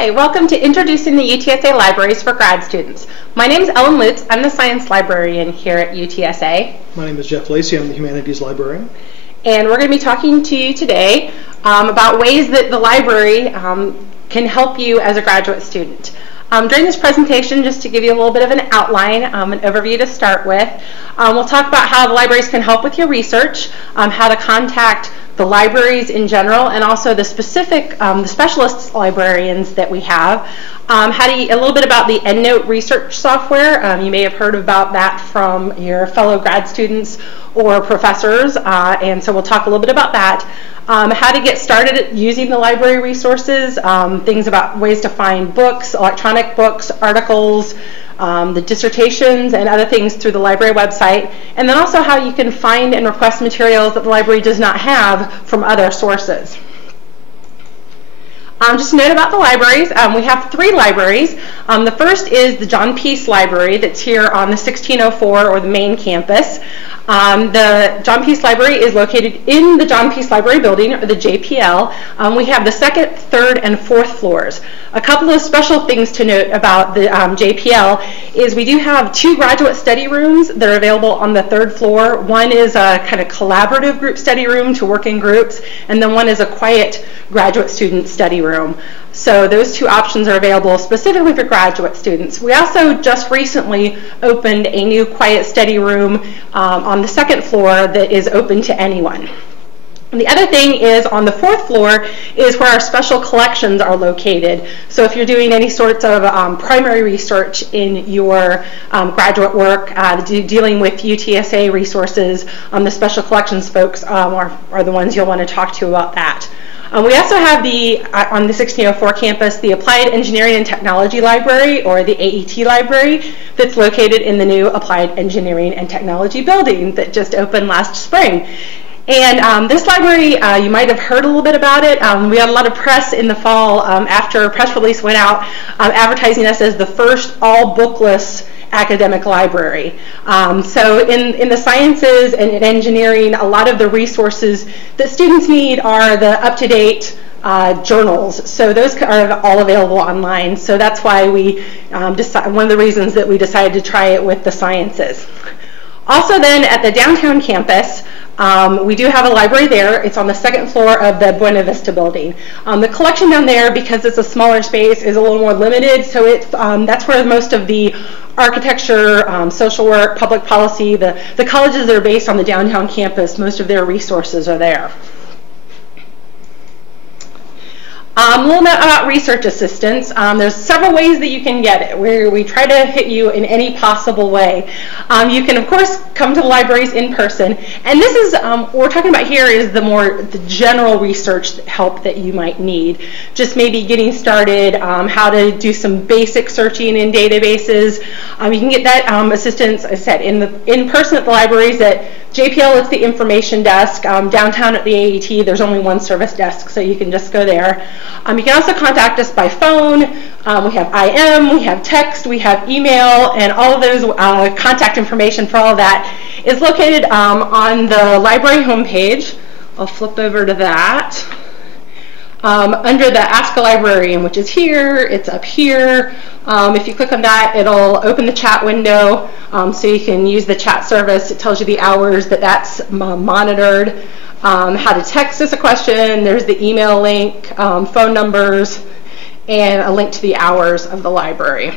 Hi, welcome to Introducing the UTSA Libraries for Grad Students. My name is Ellen Lutz. I'm the Science Librarian here at UTSA. My name is Jeff Lacey. I'm the Humanities Librarian. And we're going to be talking to you today about ways that the library can help you as a graduate student. During this presentation, just to give you a little bit of an outline, an overview to start with, we'll talk about how the libraries can help with your research, how to contact the libraries in general, and also the specific, the specialist librarians that we have. A little bit about the EndNote research software. You may have heard about that from your fellow grad students or professors, and so we'll talk a little bit about that. How to get started using the library resources, things about ways to find books, electronic books, articles, the dissertations and other things through the library website, and then also how you can find and request materials that the library does not have from other sources. Just a note about the libraries. We have 3 libraries. The first is the John Peace Library that's here on the 1604 or the main campus. The John Peace Library is located in the John Peace Library building, or the JPL. We have the 2nd, 3rd, and 4th floors. A couple of special things to note about the JPL is we do have 2 graduate study rooms that are available on the 3rd floor. One is a kind of collaborative group study room to work in groups, and then one is a quiet graduate student study room. So those 2 options are available specifically for graduate students. We also just recently opened a new quiet study room on the 2nd floor that is open to anyone. And the other thing is on the 4th floor is where our special collections are located. So if you're doing any sorts of primary research in your graduate work, dealing with UTSA resources, the special collections folks are the ones you'll want to talk to about that. We also have on the 1604 campus, the Applied Engineering and Technology Library, or the AET Library, that's located in the new Applied Engineering and Technology building that just opened last spring. And this library, you might have heard a little bit about it. We had a lot of press in the fall after a press release went out advertising us as the first all-bookless academic library. So in the sciences and in engineering, a lot of the resources that students need are the up-to-date journals. So those are all available online. So that's why we one of the reasons that we decided to try it with the sciences. Also then at the downtown campus, we do have a library there. It's on the 2nd floor of the Buena Vista building. The collection down there, because it's a smaller space, is a little more limited, so that's where most of the architecture, social work, public policy, the colleges that are based on the downtown campus, most of their resources are there. A little bit about research assistance. There's several ways that you can get it. We try to hit you in any possible way. You can, of course, come to the libraries in person. And this is, what we're talking about here is the general research help that you might need. Just maybe getting started, how to do some basic searching in databases. You can get that assistance, as I said, in person at the libraries. At JPL, it's the information desk. Downtown at the AET, there's only one service desk, so you can just go there. You can also contact us by phone. We have IM, we have text, we have email, and all of those contact information for all of that is located on the library homepage. I'll flip over to that. Under the Ask a Librarian, which is here, it's up here. If you click on that, it'll open the chat window so you can use the chat service. It tells you the hours that's monitored. How to text us a question, there's the email link, phone numbers, and a link to the hours of the library.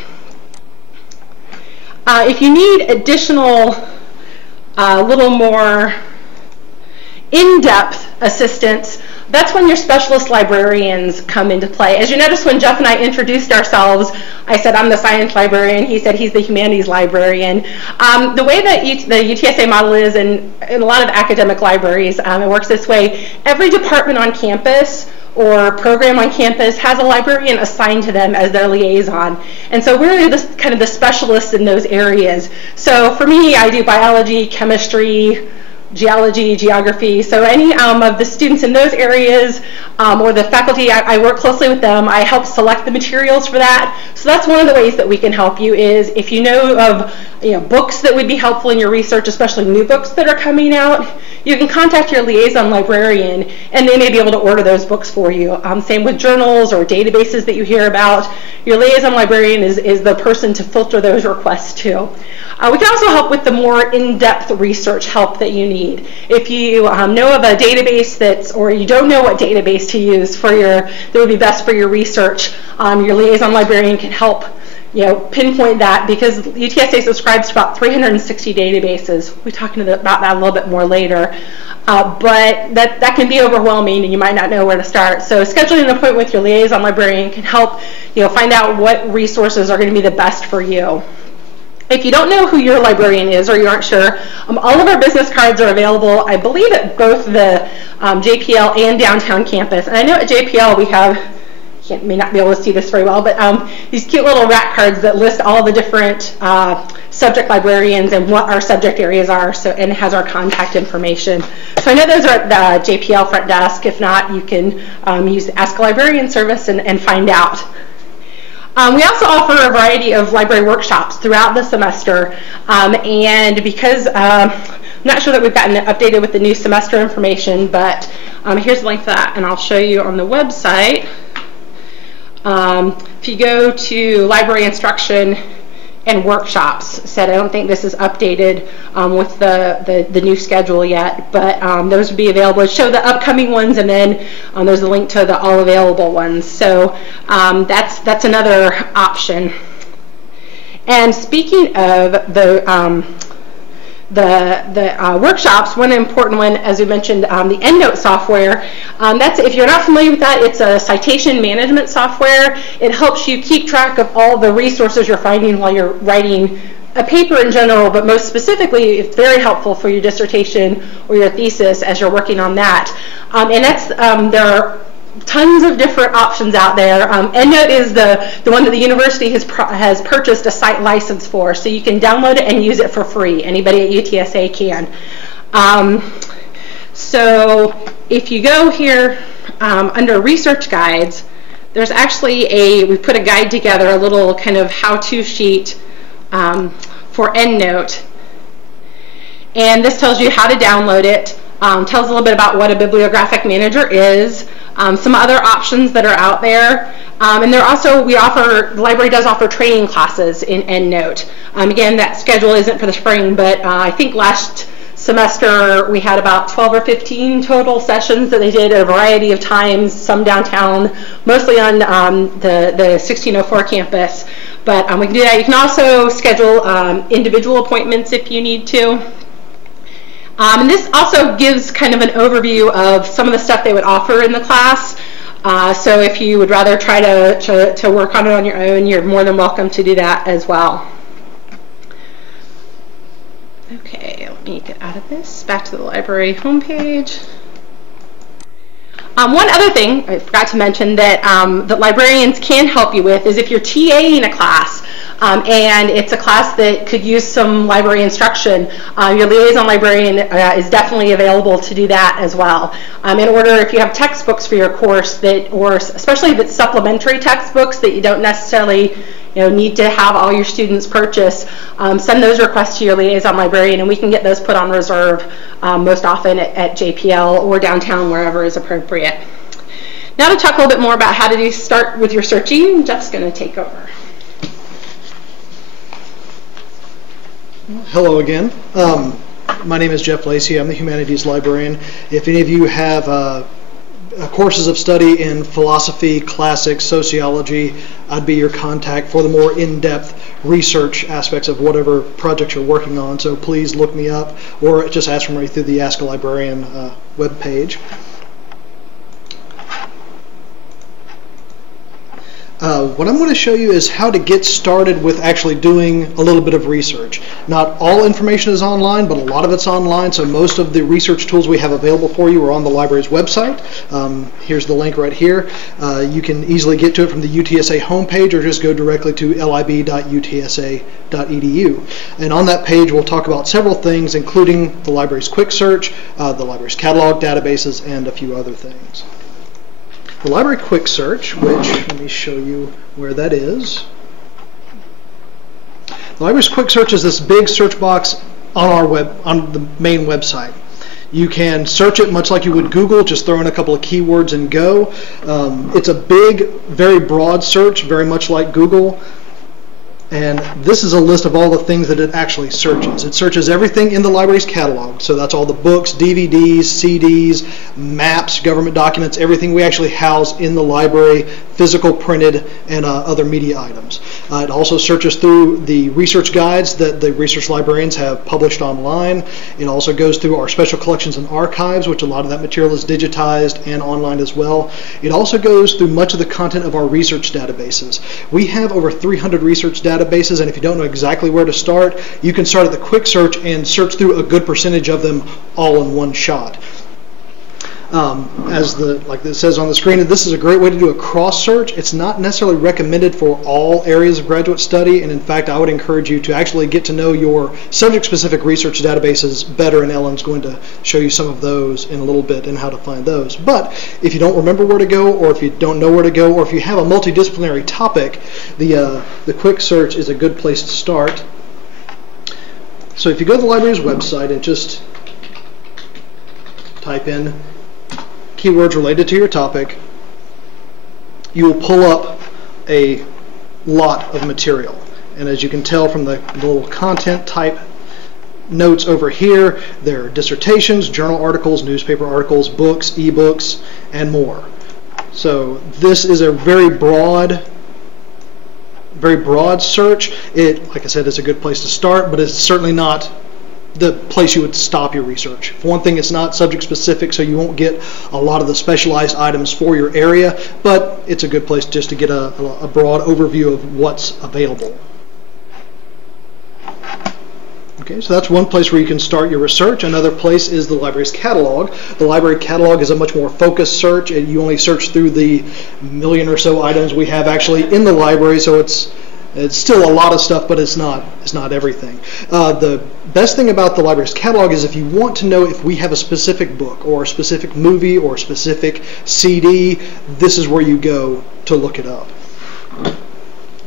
If you need additional, little more in-depth assistance, that's when your specialist librarians come into play. As you notice, when Jeff and I introduced ourselves, I said I'm the science librarian, he said he's the humanities librarian. The way that the UTSA model is in a lot of academic libraries, it works this way. Every department on campus or program on campus has a librarian assigned to them as their liaison. And so we're kind of the specialists in those areas. So for me, I do biology, chemistry, geology, geography. So any of the students in those areas or the faculty, I work closely with them. I help select the materials for that. So that's one of the ways that we can help you is if you know of books that would be helpful in your research, especially new books that are coming out, you can contact your liaison librarian, and they may be able to order those books for you. Same with journals or databases that you hear about. Your liaison librarian is the person to filter those requests to. We can also help with the more in-depth research help that you need. If you know of a database or you don't know what database to use that would be best for your research, your liaison librarian can help pinpoint that, because UTSA subscribes to about 360 databases. We'll talk about that a little bit more later. But that can be overwhelming and you might not know where to start. So scheduling an appointment with your liaison librarian can help find out what resources are going to be the best for you. If you don't know who your librarian is or you aren't sure, all of our business cards are available, I believe, at both the JPL and downtown campus. And I know at JPL we have, you may not be able to see this very well, but these cute little rat cards that list all the different subject librarians and what our subject areas are, and it has our contact information. So I know those are at the JPL front desk. If not, you can use the Ask a Librarian service and find out. We also offer a variety of library workshops throughout the semester, and because I'm not sure that we've gotten it updated with the new semester information, but here's the link for that, and I'll show you on the website. If you go to library instruction and workshops, I don't think this is updated with the new schedule yet, but those would be available. Show the upcoming ones, and then there's a link to the all available ones. So that's another option. And speaking of the workshops, one important one, as we mentioned, the EndNote software. That's, if you're not familiar with that, it's a citation management software. It helps you keep track of all the resources you're finding while you're writing a paper in general, but most specifically, it's very helpful for your dissertation or your thesis as you're working on that. And that's, there are tons of different options out there. EndNote is the one that the university has purchased a site license for, so you can download it and use it for free. Anybody at UTSA can. So if you go here under research guides, there's actually we put a guide together, a little kind of how-to sheet for EndNote. And this tells you how to download it, tells a little bit about what a bibliographic manager is, some other options that are out there. And there also, the library does offer training classes in EndNote. Again, that schedule isn't for the spring, but I think last semester we had about 12 or 15 total sessions that they did at a variety of times, some downtown, mostly on the 1604 campus. But we can do that. You can also schedule individual appointments if you need to. And this also gives kind of an overview of some of the stuff they would offer in the class. So if you would rather try to work on it on your own, you're more than welcome to do that as well. Okay, let me get out of this. Back to the library homepage. One other thing I forgot to mention that librarians can help you with is if you're TAing a class, and it's a class that could use some library instruction, your liaison librarian is definitely available to do that as well. If you have textbooks for your course, or especially if it's supplementary textbooks that you don't necessarily need to have all your students purchase, send those requests to your liaison librarian and we can get those put on reserve most often at JPL or downtown, wherever is appropriate. Now to talk a little bit more about how to start with your searching, Jeff's going to take over. Hello again. My name is Jeff Lacey. I'm the Humanities Librarian. If any of you have courses of study in philosophy, classics, sociology, I'd be your contact for the more in-depth research aspects of whatever project you're working on. So please look me up or just ask for me through the Ask a Librarian webpage. What I'm going to show you is how to get started with actually doing a little bit of research. Not all information is online, but a lot of it's online, so most of the research tools we have available for you are on the library's website. Here's the link right here. You can easily get to it from the UTSA homepage or just go directly to lib.utsa.edu. And on that page we'll talk about several things, including the library's quick search, the library's catalog databases, and a few other things. The library quick search, which, let me show you where that is. The library's quick search is this big search box on our on the main website. You can search it much like you would Google, just throw in a couple of keywords and go. It's a big, very broad search, very much like Google. And this is a list of all the things that it actually searches. It searches everything in the library's catalog. So that's all the books, DVDs, CDs, maps, government documents, everything we actually house in the library, physical, printed, and other media items. It also searches through the research guides that the research librarians have published online. It also goes through our special collections and archives, which a lot of that material is digitized and online as well. It also goes through much of the content of our research databases. We have over 300 research databases, and if you don't know exactly where to start, you can start at the quick search and search through a good percentage of them all in one shot. Like it says on the screen, this is a great way to do a cross search. It's not necessarily recommended for all areas of graduate study, and in fact I would encourage you to actually get to know your subject-specific research databases better, and Ellen's going to show you some of those in a little bit and how to find those. But if you don't remember where to go, or if you don't know where to go, or if you have a multidisciplinary topic, the quick search is a good place to start. So if you go to the library's website and just type in keywords related to your topic, you will pull up a lot of material. And as you can tell from the little content type notes over here, there are dissertations, journal articles, newspaper articles, books, ebooks, and more. So this is a very broad search. It, like I said, is a good place to start, but it's certainly not the place you would stop your research. For one thing, it's not subject specific, so you won't get a lot of the specialized items for your area, but it's a good place just to get a broad overview of what's available. Okay, so that's one place where you can start your research. Another place is the library's catalog. The library catalog is a much more focused search, and you only search through the million or so items we have actually in the library, so it's still a lot of stuff, but it's not everything. The best thing about the library's catalog is if you want to know if we have a specific book or a specific movie or a specific CD, this is where you go to look it up.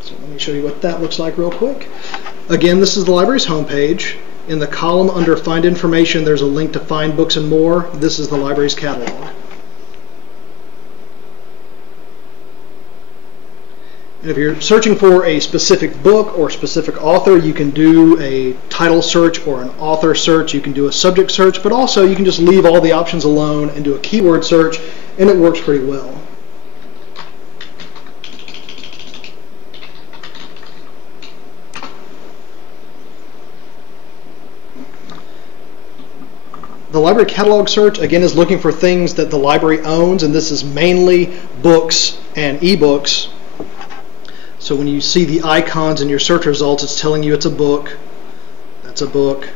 So let me show you what that looks like real quick. Again, this is the library's homepage. In the column under Find Information, there's a link to Find Books and More. This is the library's catalog. And if you're searching for a specific book or specific author, you can do a title search or an author search. You can do a subject search, but also you can just leave all the options alone and do a keyword search, and it works pretty well. The library catalog search, again, is looking for things that the library owns, and this is mainly books and ebooks. So when you see the icons in your search results, it's telling you it's a book. That's a book.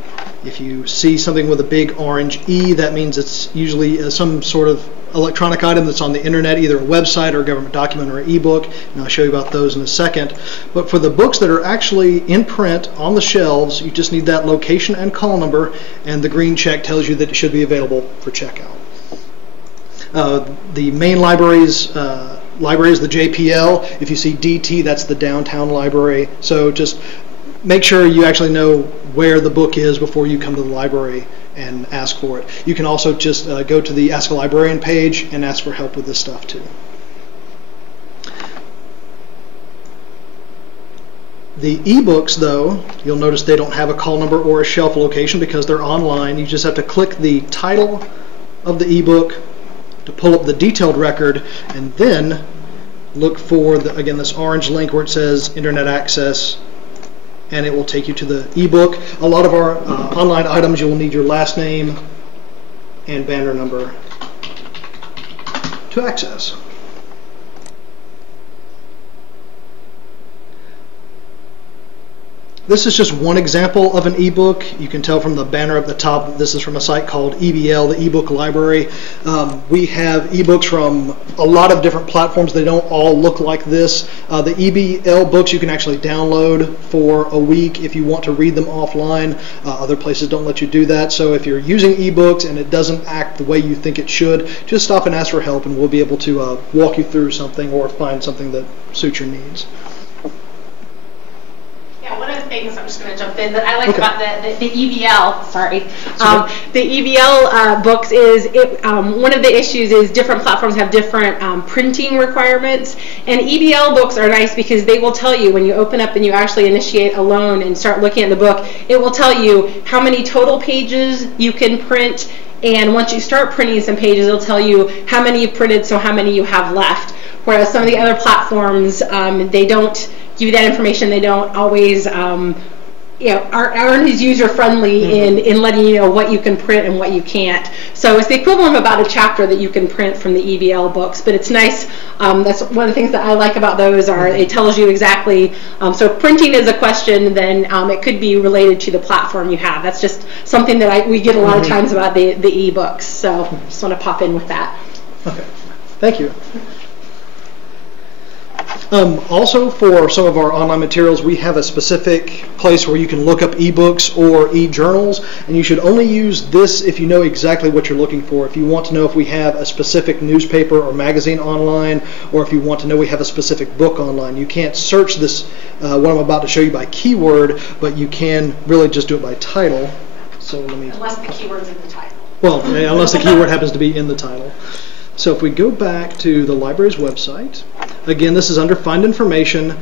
If you see something with a big orange E, that means it's usually some sort of electronic item that's on the internet, either a website or a government document or an ebook, and I'll show you about those in a second. But for the books that are actually in print on the shelves, you just need that location and call number, and the green check tells you that it should be available for checkout. The main libraries, the JPL. If you see DT, that's the downtown library. So just make sure you actually know where the book is before you come to the library and ask for it. You can also just go to the Ask a Librarian page and ask for help with this stuff too. The ebooks, though, you'll notice they don't have a call number or a shelf location because they're online. You just have to click the title of the ebook to pull up the detailed record, and then look for, again, this orange link where it says Internet Access, and it will take you to the ebook. A lot of our online items, you will need your last name and banner number to access. This is just one example of an ebook. You can tell from the banner at the top that this is from a site called EBL, the ebook library. We have ebooks from a lot of different platforms. They don't all look like this. The EBL books you can actually download for a week if you want to read them offline. Other places don't let you do that. So if you're using ebooks and it doesn't act the way you think it should, just stop and ask for help, and we'll be able to walk you through something or find something that suits your needs. Yeah, one of things, I'm just going to jump in, that I like about the EVL, the EVL books is, one of the issues is different platforms have different printing requirements, and EVL books are nice because they will tell you when you open up and you actually initiate a loan and start looking at the book, it will tell you how many total pages you can print, and once you start printing some pages, it'll tell you how many you've printed, so how many you have left. Whereas some of the other platforms, they don't give you that information. They don't always, aren't as user-friendly in letting you know what you can print and what you can't. So it's the equivalent of about a chapter that you can print from the EVL books. But it's nice. That's one of the things that I like about those are it tells you exactly. So if printing is a question, then it could be related to the platform you have. That's just something that we get a lot of times about the e-books. So just want to pop in with that. Okay, thank you. Also, for some of our online materials, we have a specific place where you can look up ebooks or e-journals, and you should only use this if you know exactly what you're looking for. If you want to know if we have a specific newspaper or magazine online, or if you want to know we have a specific book online, you can't search this, what I'm about to show you, by keyword, but you can really just do it by title. So let me. Unless the keyword's in the title. Well, unless the keyword happens to be in the title. So if we go back to the library's website, again, this is under Find Information.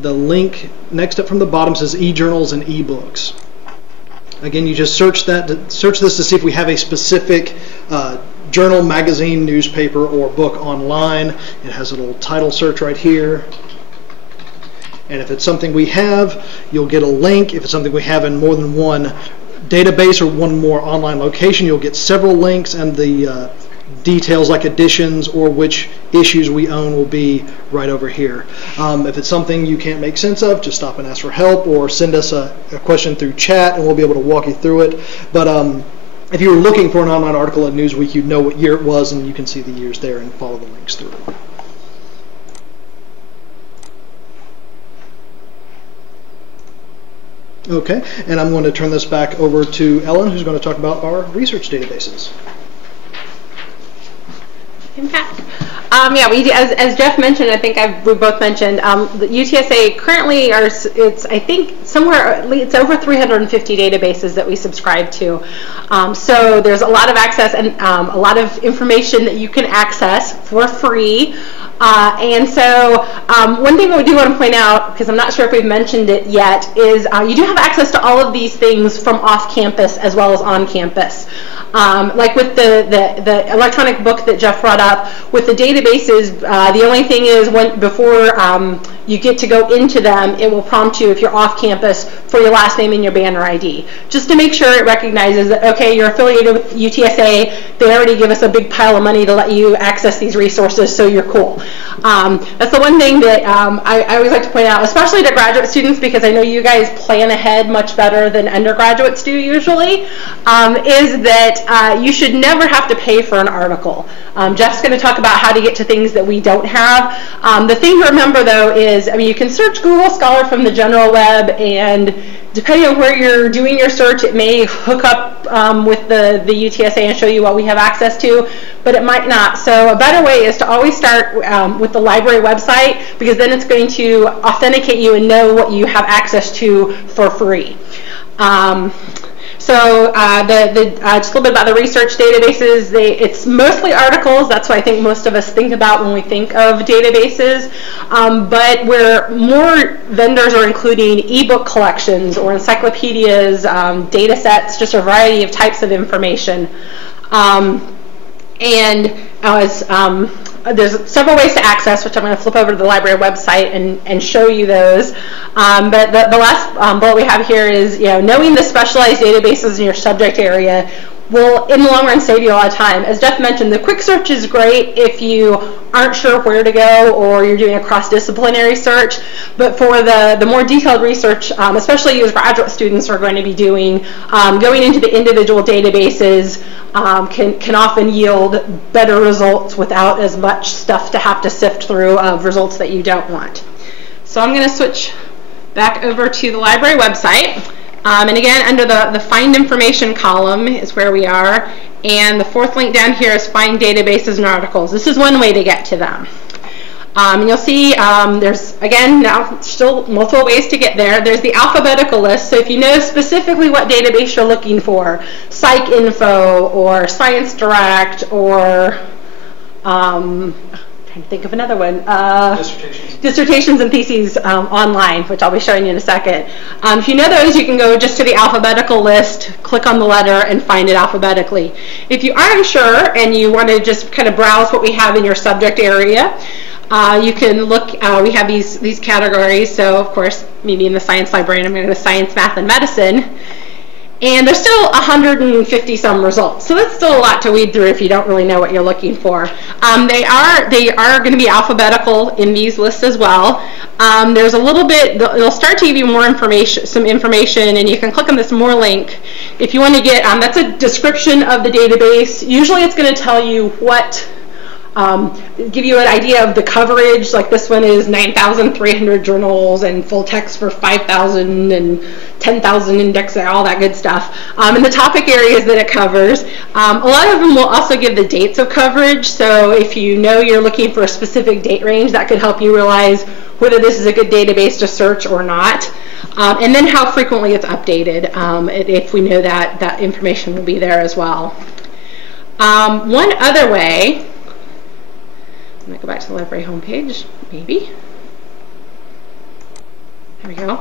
The link next up from the bottom says e-journals and e-books. Again, you just search this to see if we have a specific journal, magazine, newspaper, or book online. It has a little title search right here. And if it's something we have, you'll get a link. If it's something we have in more than one database or one more online location, you'll get several links, and the details like editions or which issues we own will be right over here. If it's something you can't make sense of, just stop and ask for help, or send us a question through chat and we'll be able to walk you through it. But if you were looking for an online article at Newsweek, you'd know what year it was, and you can see the years there and follow the links through. Okay, and I'm going to turn this back over to Ellen, who's going to talk about our research databases. Impact. Yeah, as Jeff mentioned, I think we both mentioned, the UTSA currently it's I think somewhere, it's over 350 databases that we subscribe to. So there's a lot of access and a lot of information that you can access for free. And so one thing we do want to point out, because I'm not sure if we've mentioned it yet, is you do have access to all of these things from off campus as well as on campus. Like with the electronic book that Jeff brought up, with the databases, the only thing is before you get to go into them, it will prompt you if you're off campus for your last name and your banner ID, just to make sure it recognizes that, okay, you're affiliated with UTSA, they already give us a big pile of money to let you access these resources, so you're cool. That's the one thing that I always like to point out, especially to graduate students, because I know you guys plan ahead much better than undergraduates do usually, is that you should never have to pay for an article. Jeff's going to talk about how to get to things that we don't have. The thing to remember, though, is, I mean, you can search Google Scholar from the general web, and depending on where you're doing your search, it may hook up with the UTSA and show you what we have access to, but it might not. So a better way is to always start with the library website, because then it's going to authenticate you and know what you have access to for free. So just a little bit about the research databases. It's mostly articles. That's what I think most of us think about when we think of databases. But where more vendors are including ebook collections or encyclopedias, data sets, just a variety of types of information. There's several ways to access, which I'm going to flip over to the library website and show you those. But the last bullet we have here is, knowing the specialized databases in your subject area will, in the long run, save you a lot of time. As Jeff mentioned, the quick search is great if you aren't sure where to go or you're doing a cross-disciplinary search. But for the more detailed research, especially as graduate students are going to be doing, going into the individual databases can often yield better results without as much stuff to have to sift through of results that you don't want. So I'm going to switch back over to the library website. And again, under the Find Information column is where we are. And the fourth link down here is Find Databases and Articles. This is one way to get to them. And you'll see there's, again, now still multiple ways to get there. There's the alphabetical list, so if you know specifically what database you're looking for, PsycInfo or Science Direct or trying to think of another one. Dissertations and Theses Online, which I'll be showing you in a second. If you know those, you can go just to the alphabetical list, click on the letter, and find it alphabetically. If you aren't sure and you want to just kind of browse what we have in your subject area, you can look, we have these categories. So, of course, maybe in the science librarian, I'm going to go to science, math, and medicine. And there's still 150 some results. So that's still a lot to weed through if you don't really know what you're looking for. They are going to be alphabetical in these lists as well. There's a little bit, they'll start to give you more information, some information, and you can click on this more link if you want to get, that's a description of the database. Usually it's going to tell you what, give you an idea of the coverage. Like this one is 9,300 journals and full text for 5,000 and 10,000 index, all that good stuff. And the topic areas that it covers. A lot of them will also give the dates of coverage. So if you know you're looking for a specific date range, that could help you realize whether this is a good database to search or not. And then how frequently it's updated. If we know that, that information will be there as well. One other way, I'm going to go back to the library homepage, maybe. There we go.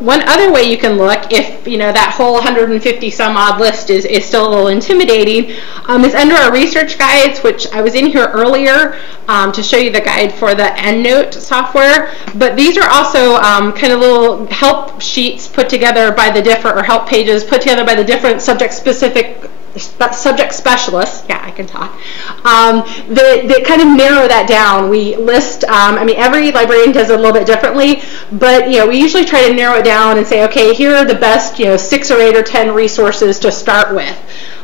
One other way you can look, if you know that whole 150 some odd list is still a little intimidating, is under our research guides, which I was in here earlier to show you the guide for the EndNote software. But these are also kind of little help sheets put together by the different, or help pages put together by the different subject specialists, yeah, I can talk, that kind of narrow that down. We list, I mean, every librarian does it a little bit differently, but you know, we usually try to narrow it down and say, okay, here are the best, 6 or 8 or 10 resources to start with.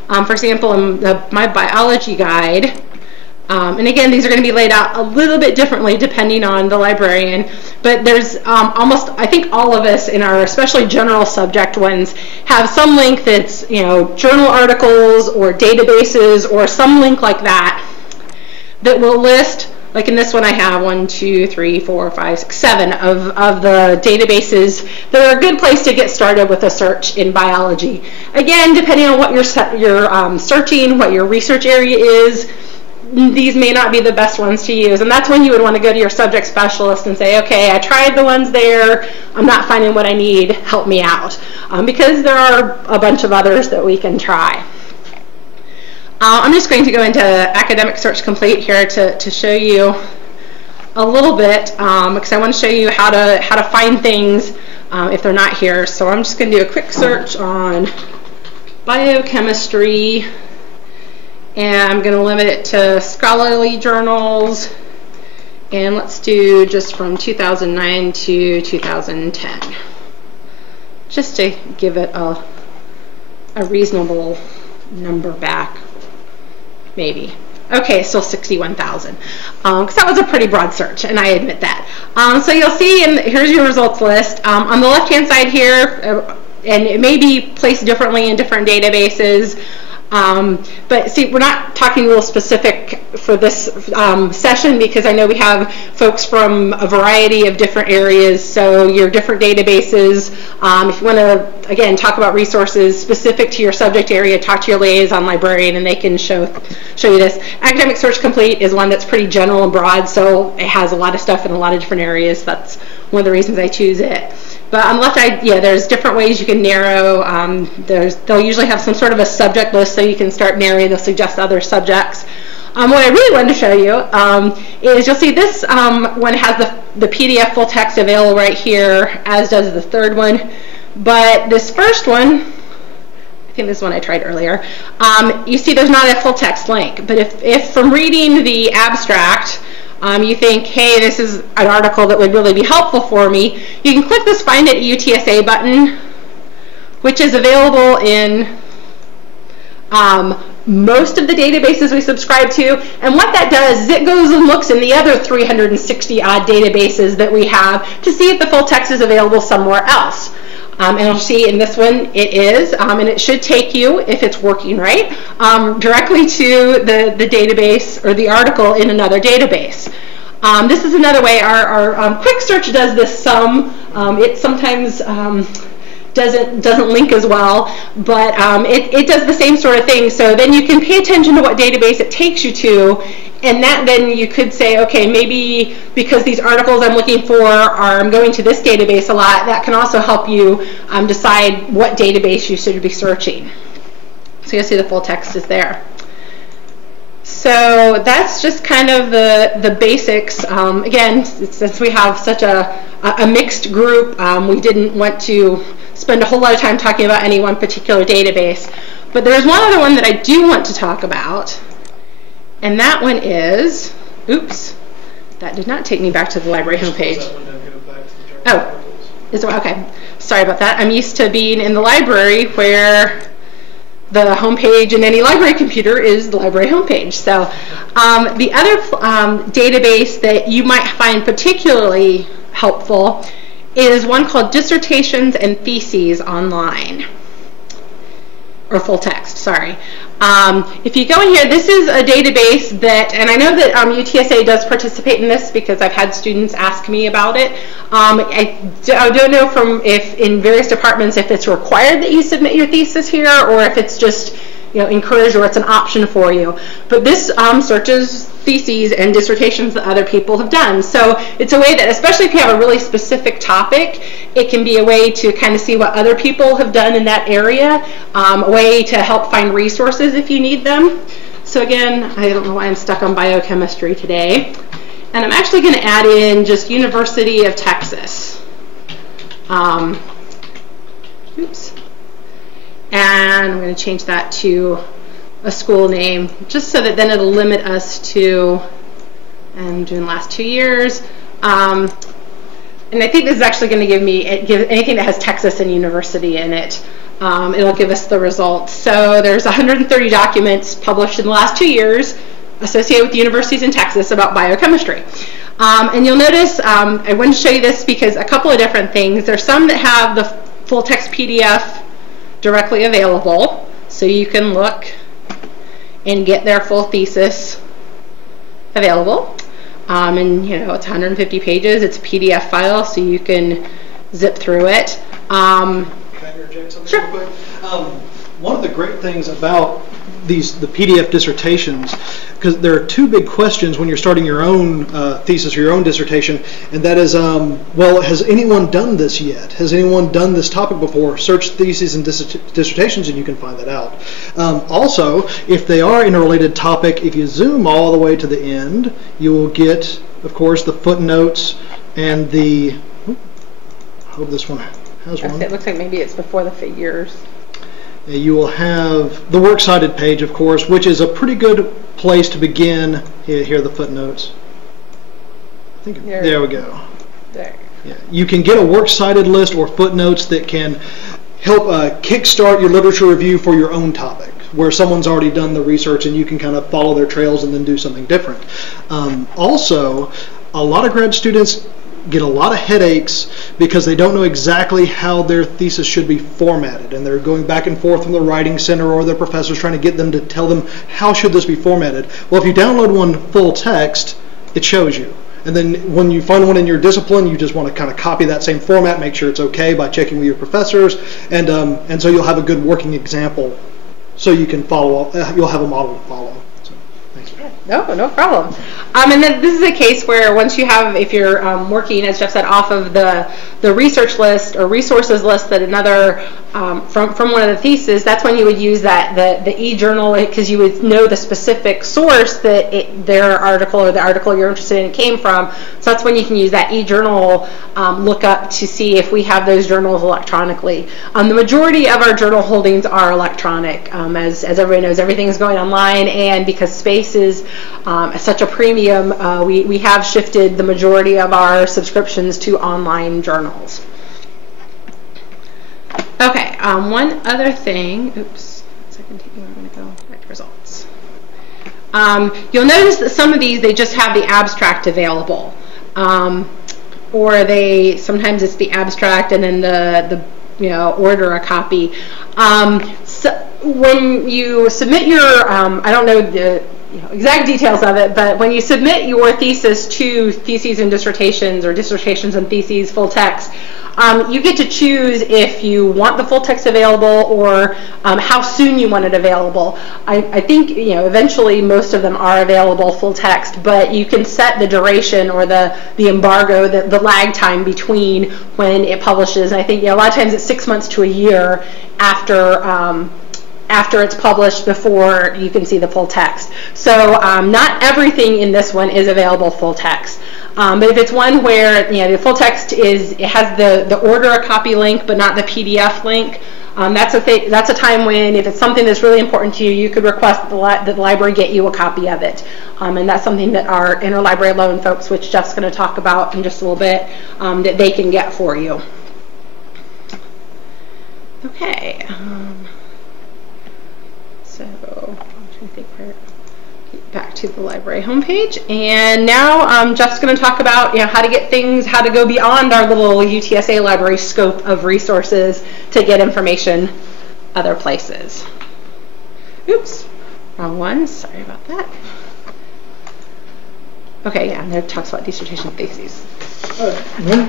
For example, in my biology guide, and again, these are going to be laid out a little bit differently depending on the librarian, but there's almost, I think all of us in our especially general subject ones have some link that's, journal articles or databases or some link like that that will list, like in this one I have 1, 2, 3, 4, 5, 6, 7 of the databases that are a good place to get started with a search in biology. Again, depending on what you're searching, what your research area is, these may not be the best ones to use, and that's when you would want to go to your subject specialist and say, okay, I tried the ones there, I'm not finding what I need, help me out, because there are a bunch of others that we can try. I'm just going to go into Academic Search Complete here to show you a little bit, because I want to show you how to find things if they're not here. So I'm just going to do a quick search on biochemistry, and I'm going to limit it to scholarly journals, and let's do just from 2009 to 2010, just to give it a reasonable number back, maybe. Okay, still 61,000, because that was a pretty broad search, and I admit that. So you'll see, and here's your results list. On the left-hand side here, and it may be placed differently in different databases, but see, we're not talking real specific for this session, because I know we have folks from a variety of different areas, so your different databases, if you want to, again, talk about resources specific to your subject area, talk to your liaison librarian and they can show you this. Academic Search Complete is one that's pretty general and broad, so it has a lot of stuff in a lot of different areas. That's one of the reasons I choose it. But on the left side, yeah, there's different ways you can narrow. They'll usually have some sort of a subject list, so you can start narrowing. They'll suggest other subjects. What I really wanted to show you is you'll see this one has the PDF full text available right here, as does the third one. But this first one, I think this is one I tried earlier, you see there's not a full text link. But if from reading the abstract, you think, hey, this is an article that would really be helpful for me, you can click this Find It UTSA button, which is available in most of the databases we subscribe to. And what that does is it goes and looks in the other 360 odd databases that we have to see if the full text is available somewhere else. And you'll see in this one it is, and it should take you, if it's working right, directly to the database or the article in another database. This is another way our quick search does this some. It sometimes doesn't link as well, but it does the same sort of thing. So then you can pay attention to what database it takes you to, and that then you could say, okay, maybe because these articles I'm looking for I'm going to this database a lot, that can also help you decide what database you should be searching. So you'll see the full text is there. So that's just kind of the basics. Again, since we have such a mixed group, we didn't want to spend a whole lot of time talking about any one particular database. But there's one other one that I do want to talk about, and that one is, oops, that did not take me back to the library homepage. Oh, is it, okay, sorry about that. I'm used to being in the library where the homepage in any library computer is the library homepage. So the other database that you might find particularly helpful is one called Dissertations and Theses Online, or Full Text, sorry. If you go in here, this is a database that, and I know that UTSA does participate in this because I've had students ask me about it. I don't know if in various departments if it's required that you submit your thesis here or if it's just encouraged or it's an option for you. But this searches theses and dissertations that other people have done. So it's a way that, especially if you have a really specific topic, it can be a way to kind of see what other people have done in that area, a way to help find resources if you need them. So again, I don't know why I'm stuck on biochemistry today. And I'm actually going to add in just University of Texas. Oops. And I'm going to change that to a school name, just so that then it'll limit us to, and I'm doing the last 2 years. And I think this is actually going to give me, anything that has Texas and university in it, it'll give us the results. So there's 130 documents published in the last 2 years associated with universities in Texas about biochemistry. And you'll notice, I wanted to show you this because a couple of different things. There's some that have the full text PDF directly available, so you can look and get their full thesis available. And it's 150 pages. It's a PDF file, so you can zip through it. Can I interject something Sure. real quick? One of the great things about the PDF dissertations, because there are two big questions when you're starting your own thesis or your own dissertation, and that is, well, has anyone done this yet? Has anyone done this topic before? Search theses and dissertations and you can find that out. Also, if they are in a related topic, if you zoom all the way to the end, you will get, of course, the footnotes and the, I hope this one has one. It looks like maybe it's before the figures. You will have the works cited page, of course, which is a pretty good place to begin. Here are the footnotes. I think there we go. There. Yeah. You can get a works cited list or footnotes that can help kickstart your literature review for your own topic, where someone's already done the research and you can kind of follow their trails and then do something different. Also, a lot of grad students get a lot of headaches because they don't know exactly how their thesis should be formatted, and they're going back and forth from the writing center or their professors trying to get them to tell them how should this be formatted. Well, if you download one full text, it shows you, and then when you find one in your discipline, you just want to kind of copy that same format, make sure it's okay by checking with your professors, and so you'll have a good working example, so you can follow. You'll have a model to follow. No problem. And then this is a case where once you have, if you're working, as Jeff said, off of the research list or resources list that another, from one of the theses, that's when you would use that, the e-journal, because you would know the specific source that their article or the article you're interested in came from. So that's when you can use that e-journal lookup to see if we have those journals electronically. The majority of our journal holdings are electronic. As everybody knows, everything is going online, and because space is such a premium, we have shifted the majority of our subscriptions to online journals. Okay, one other thing, oops, second, I'm going to go back to results. You'll notice that some of these, they just have the abstract available, or sometimes it's the abstract and then the order a copy. So when you submit your, I don't know the exact details of it, but when you submit your thesis to Theses and Dissertations, or Dissertations and Theses full text, you get to choose if you want the full text available, or how soon you want it available. I think eventually most of them are available full text, but you can set the duration or the embargo, the lag time between when it publishes. I think a lot of times it's 6 months to a year after it's published before you can see the full text. So not everything in this one is available full text. But if it's one where the full text it has the order a copy link but not the PDF link, that's a time when, if it's something that's really important to you, you could request that the library get you a copy of it. And that's something that our interlibrary loan folks, which Jeff's going to talk about in just a little bit, that they can get for you. Okay. So I'm trying to think where. Back to the library homepage, and now Jeff's going to talk about how to get things, how to go beyond our little UTSA library scope of resources to get information other places. Oops, wrong one. Sorry about that. Okay, yeah, and there it talks about dissertation theses.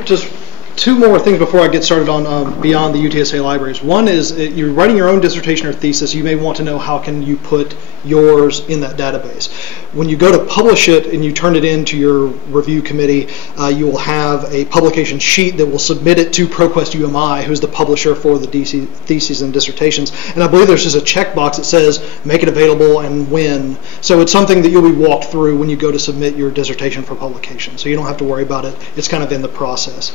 Just two more things before I get started on beyond the UTSA libraries. One is you're writing your own dissertation or thesis. You may want to know how can you put yours in that database. When you go to publish it and you turn it into your review committee, you will have a publication sheet that will submit it to ProQuest UMI, who's the publisher for the theses and dissertations. And I believe there's just a checkbox that says make it available and when. So it's something that you'll be walked through when you go to submit your dissertation for publication. So you don't have to worry about it. It's kind of in the process.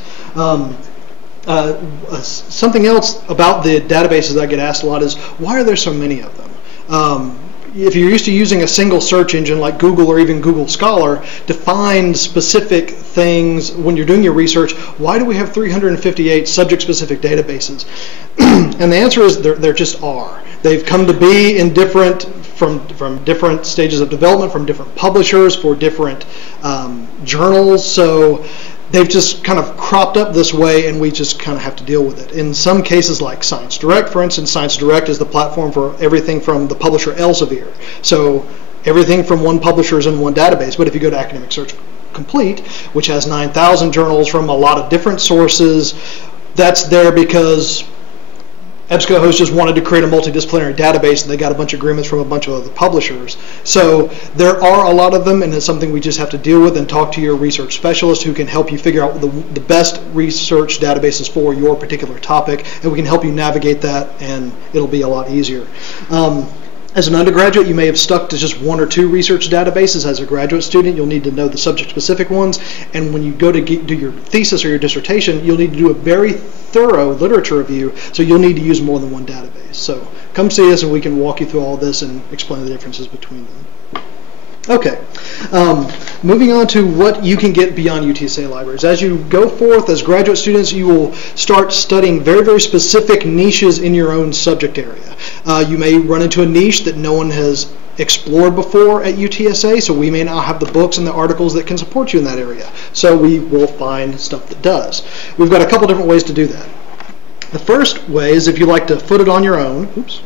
Something else about the databases that I get asked a lot is, why are there so many of them? If you're used to using a single search engine like Google or even Google Scholar to find specific things when you're doing your research, why do we have 358 subject-specific databases? And the answer is there just are. They've come to be in from different stages of development, from different publishers, for different journals. So they've just kind of cropped up this way, and we just kind of have to deal with it. In some cases, like Science Direct, for instance, Science Direct is the platform for everything from the publisher Elsevier. So everything from one publisher is in one database. But if you go to Academic Search Complete, which has 9,000 journals from a lot of different sources, that's there because EBSCOhost just wanted to create a multidisciplinary database, and they got a bunch of agreements from a bunch of other publishers. So there are a lot of them, and it's something we just have to deal with and talk to your research specialist who can help you figure out the best research databases for your particular topic, and we can help you navigate that, and it'll be a lot easier. As an undergraduate, you may have stuck to just one or two research databases. As a graduate student, you'll need to know the subject-specific ones. And when you go to do your thesis or your dissertation, you'll need to do a very thorough literature review, so you'll need to use more than one database. So come see us and we can walk you through all this and explain the differences between them. Okay, moving on to what you can get beyond UTSA libraries. As you go forth as graduate students, you will start studying very, very specific niches in your own subject area. You may run into a niche that no one has explored before at UTSA, so we may not have the books and the articles that can support you in that area. So we will find stuff that does. We've got a couple different ways to do that. The first way is if you like to foot it on your own. Oops.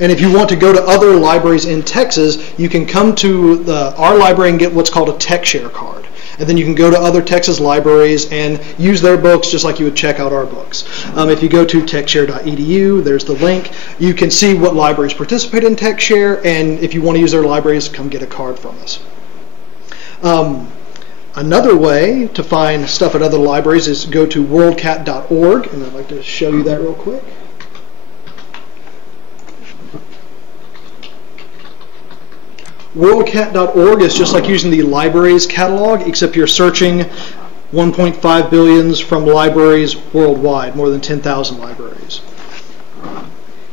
And if you want to go to other libraries in Texas, you can come to our library and get what's called a TechShare card. And then you can go to other Texas libraries and use their books just like you would check out our books. If you go to techshare.edu, there's the link. You can see what libraries participate in TechShare, and if you want to use their libraries, come get a card from us. Another way to find stuff at other libraries is go to worldcat.org, and I'd like to show you that real quick. WorldCat.org is just like using the libraries catalog, except you're searching 1.5 billions from libraries worldwide, more than 10,000 libraries.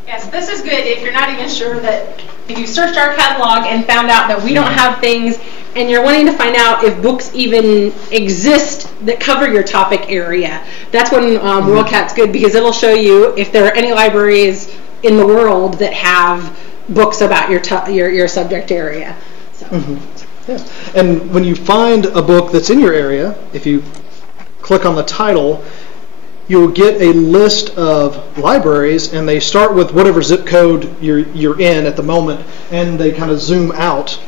Yes, this is good if you're not even sure that if you searched our catalog and found out that we don't have things, and you're wanting to find out if books even exist that cover your topic area. That's when WorldCat's good, because it'll show you if there are any libraries in the world that have books about your subject area. So. Yeah. And when you find a book that's in your area, if you click on the title, you'll get a list of libraries, and they start with whatever zip code you're in at the moment, and they kind of zoom out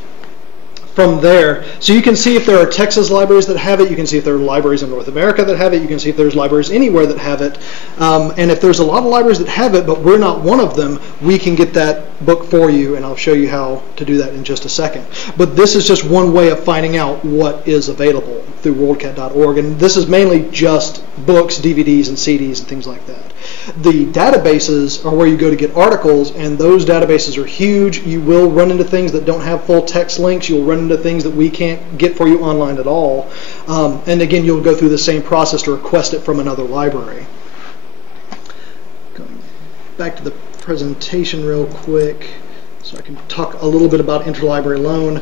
from there. So you can see if there are Texas libraries that have it, you can see if there are libraries in North America that have it, you can see if there's libraries anywhere that have it, and if there's a lot of libraries that have it but we're not one of them, we can get that book for you, and I'll show you how to do that in just a second. But this is just one way of finding out what is available through worldcat.org, and this is mainly just books, DVDs, and CDs and things like that. The databases are where you go to get articles, and those databases are huge. You will run into things that don't have full text links. You'll run into things that we can't get for you online at all. And again, you'll go through the same process to request it from another library. Going back to the presentation real quick so I can talk a little bit about interlibrary loan.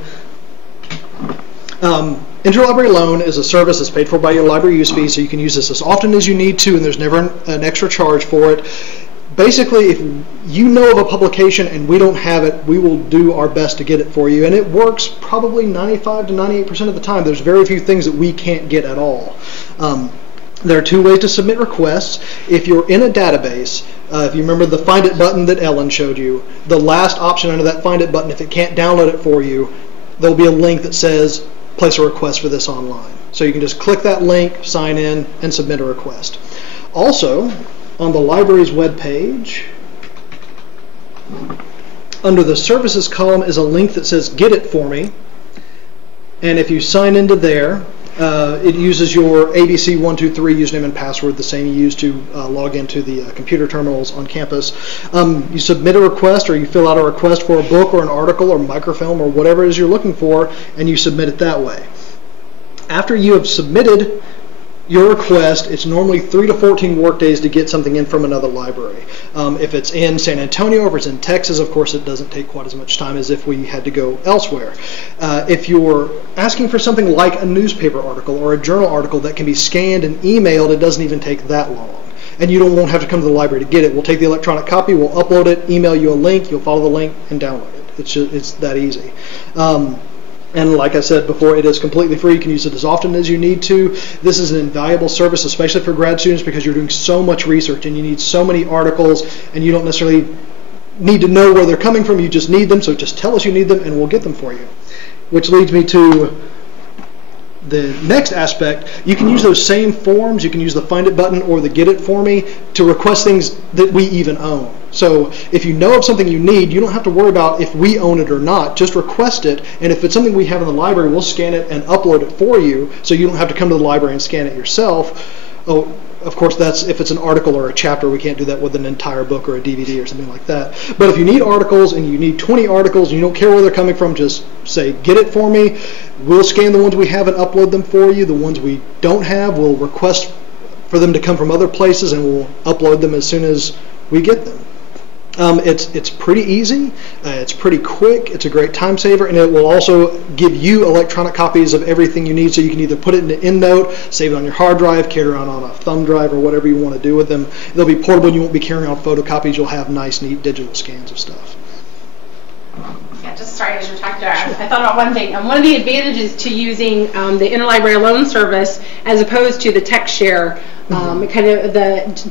Interlibrary loan is a service that's paid for by your library use fee, so you can use this as often as you need to, and there's never an extra charge for it. Basically, if you know of a publication and we don't have it, we will do our best to get it for you, and it works probably 95 to 98% of the time. There's very few things that we can't get at all. There are two ways to submit requests. If you're in a database, if you remember the Find It button that Ellen showed you, the last option under that Find It button, if it can't download it for you, there'll be a link that says place a request for this online. So you can just click that link, sign in, and submit a request. Also, on the library's webpage, under the services column is a link that says Get It For Me. And if you sign into there, it uses your ABC123 username and password, the same you use to log into the computer terminals on campus. You submit a request, or you fill out a request for a book or an article or microfilm or whatever it is you're looking for, and you submit it that way. After you have submitted your request, it's normally 3 to 14 work days to get something in from another library. If it's in San Antonio, or if it's in Texas, of course it doesn't take quite as much time as if we had to go elsewhere. If you're asking for something like a newspaper article or a journal article that can be scanned and emailed, it doesn't even take that long. And you won't have to come to the library to get it. We'll take the electronic copy, we'll upload it, email you a link, you'll follow the link and download it. It's that easy. And like I said before, it is completely free. You can use it as often as you need to. This is an invaluable service, especially for grad students, because you're doing so much research and you need so many articles, and you don't necessarily need to know where they're coming from. You just need them, so just tell us you need them and we'll get them for you. Which leads me to the next aspect. You can use those same forms. You can use the Find It button or the Get It For Me to request things that we even own. So if you know of something you need, you don't have to worry about if we own it or not. Just request it, and if it's something we have in the library, we'll scan it and upload it for you, so you don't have to come to the library and scan it yourself. Oh, of course, that's if it's an article or a chapter. We can't do that with an entire book or a DVD or something like that. But if you need articles and you need 20 articles and you don't care where they're coming from, just say, Get It For Me. We'll scan the ones we have and upload them for you. The ones we don't have, we'll request for them to come from other places, and we'll upload them as soon as we get them. It's pretty easy, it's pretty quick, it's a great time saver, and it will also give you electronic copies of everything you need, so you can either put it in an EndNote, save it on your hard drive, carry it around on a thumb drive, or whatever you want to do with them. They'll be portable, and you won't be carrying around photocopies. You'll have nice, neat digital scans of stuff. Yeah, just sorry, as you're talking about, I thought about one thing. One of the advantages to using the interlibrary loan service as opposed to the TextShare,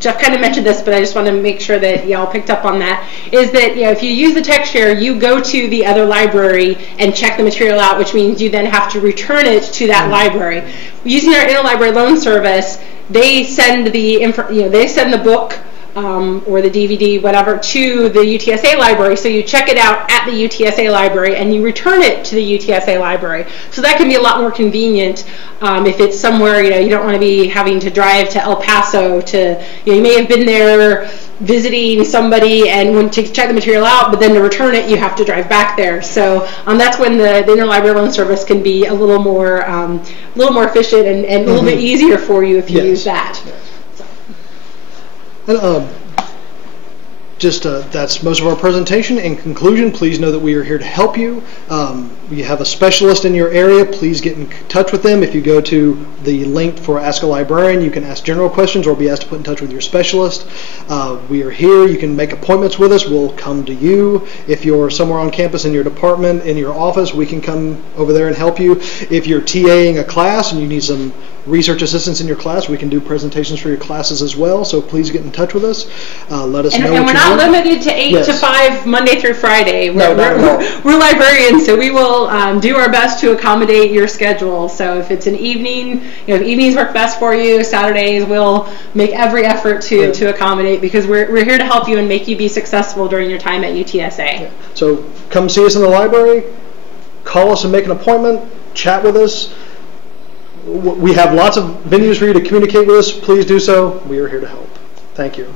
Jeff kind of mentioned this, but I just want to make sure that y'all picked up on that, is that if you use the TextShare, you go to the other library and check the material out, which means you then have to return it to that library. Using our interlibrary loan service, they send the book or the DVD, whatever, to the UTSA library. So you check it out at the UTSA library and you return it to the UTSA library. So that can be a lot more convenient if it's somewhere you don't want to be having to drive to El Paso to, you may have been there visiting somebody and want to check the material out, but then to return it you have to drive back there. So that's when the interlibrary loan service can be a little more efficient and a little bit easier for you if you use that. Yes. And that's most of our presentation. In conclusion, please know that we are here to help you. You have a specialist in your area, please get in touch with them. If you go to the link for Ask a Librarian, you can ask general questions or be asked to put in touch with your specialist. We are here. You can make appointments with us. We'll come to you. If you're somewhere on campus in your department, in your office, we can come over there and help you. If you're TAing a class and you need some research assistants in your class. We can do presentations for your classes as well, so please get in touch with us. Let us know what you And we're not limited to 8 to 5 Monday through Friday. We're librarians, so we will do our best to accommodate your schedule. So if it's an evening, if evenings work best for you, Saturdays, we'll make every effort to accommodate, because we're here to help you and make you be successful during your time at UTSA. Yeah. So come see us in the library, call us and make an appointment, chat with us. We have lots of venues for you to communicate with us. Please do so. We are here to help. Thank you.